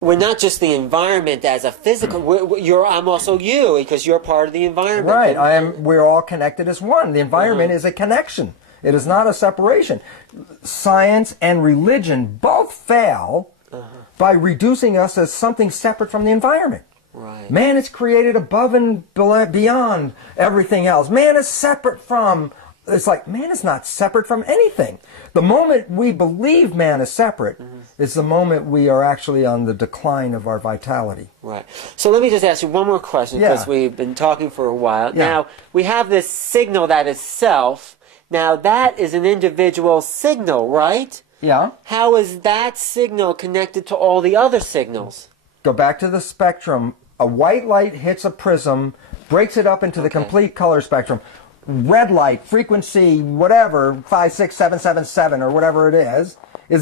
We're not just the environment as a physical. I'm also you because you're part of the environment. Right. We're all connected as one. The environment is a connection. It is not a separation. Science and religion both fail by reducing us as something separate from the environment. Right. Man is created above and beyond everything else. Man is separate from. It's like man is not separate from anything. The moment we believe man is separate is the moment we are actually on the decline of our vitality. Right. So let me just ask you one more question because we've been talking for a while. Yeah. Now, we have this signal that is self. Now, that is an individual signal, right? Yeah. How is that signal connected to all the other signals? Go back to the spectrum. A white light hits a prism, breaks it up into the complete color spectrum. Red light, frequency, whatever, 56777 or whatever it is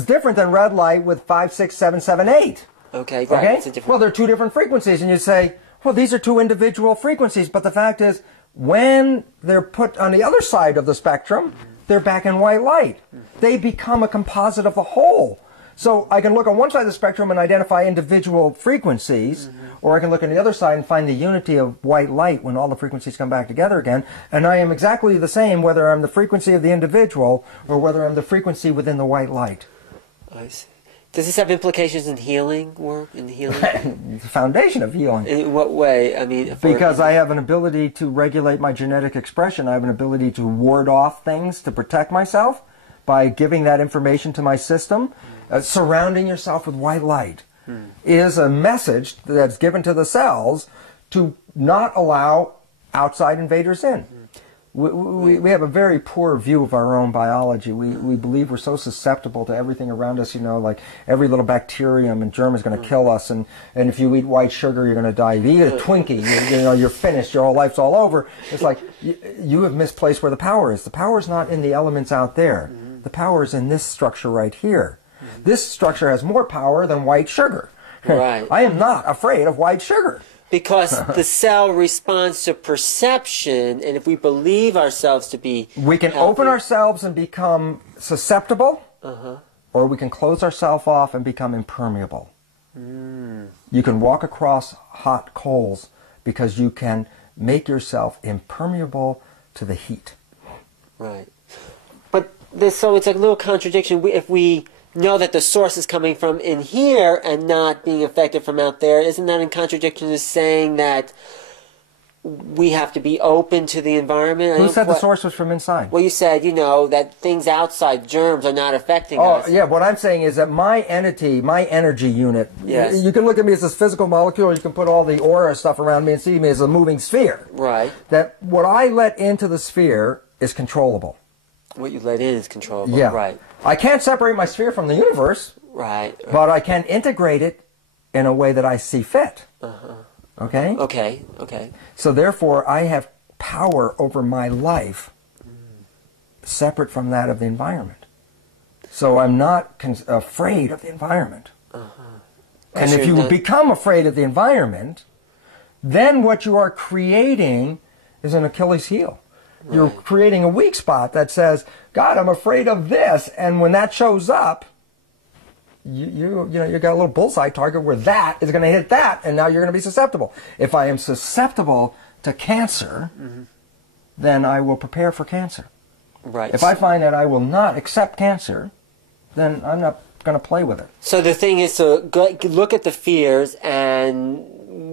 different than red light with 56778. Okay, right. Okay? Well, they're two different frequencies, and you say, well, these are two individual frequencies, but the fact is, when they're put on the other side of the spectrum, they're back in white light. They become a composite of the whole. So I can look on one side of the spectrum and identify individual frequencies, or I can look on the other side and find the unity of white light when all the frequencies come back together again. And I am exactly the same whether I'm the frequency of the individual or whether I'm the frequency within the white light. I see. Does this have implications in healing work? The foundation of healing. In what way? I mean, because I have an ability to regulate my genetic expression. I have an ability to ward off things to protect myself by giving that information to my system. Surrounding yourself with white light is a message that's given to the cells to not allow outside invaders in. We have a very poor view of our own biology. We believe we're so susceptible to everything around us, you know, like every little bacterium and germ is going to kill us, and if you eat white sugar, you're going to die. If you eat a Twinkie, you know, you're finished, your whole life's all over. It's like you have misplaced where the power is. The power is not in the elements out there. The power is in this structure right here. This structure has more power than white sugar. Right. I am not afraid of white sugar. Because the cell responds to perception, and if we believe ourselves to be we can healthy, open ourselves and become susceptible, or we can close ourselves off and become impermeable. You can walk across hot coals because you can make yourself impermeable to the heat. Right. But so it's like a little contradiction. If we know that the source is coming from in here and not being affected from out there, isn't that in contradiction to saying that we have to be open to the environment? Who said the source was from inside? Well, you said, you know, that things outside, germs, are not affecting us. Oh, yeah, what I'm saying is that my entity, my energy unit, you can look at me as this physical molecule, or you can put all the aura stuff around me and see me as a moving sphere. Right. That what I let into the sphere is controllable. What you let in is controllable. Yeah. Right. I can't separate my sphere from the universe. Right. But I can integrate it in a way that I see fit. Okay? Okay. So therefore, I have power over my life separate from that of the environment. So I'm not afraid of the environment. And if you become afraid of the environment, then what you are creating is an Achilles heel. Right. You're creating a weak spot that says, God, I'm afraid of this. And when that shows up, you got a little bullseye target where that is going to hit that, and now you're going to be susceptible. If I am susceptible to cancer, then I will prepare for cancer. Right. If I find that I will not accept cancer, then I'm not going to play with it. So the thing is to look at the fears, and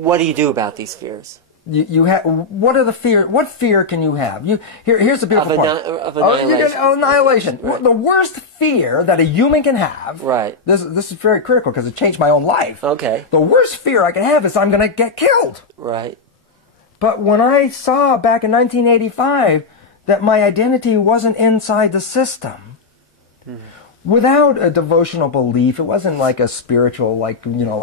what do you do about these fears? You have what are the fear? What fear can you have? Here's the beautiful part. Of annihilation. Annihilation. Right. The worst fear that a human can have. Right. This is very critical because it changed my own life. Okay. The worst fear I can have is I'm going to get killed. Right. But when I saw back in 1985 that my identity wasn't inside the system, without a devotional belief, it wasn't like a spiritual,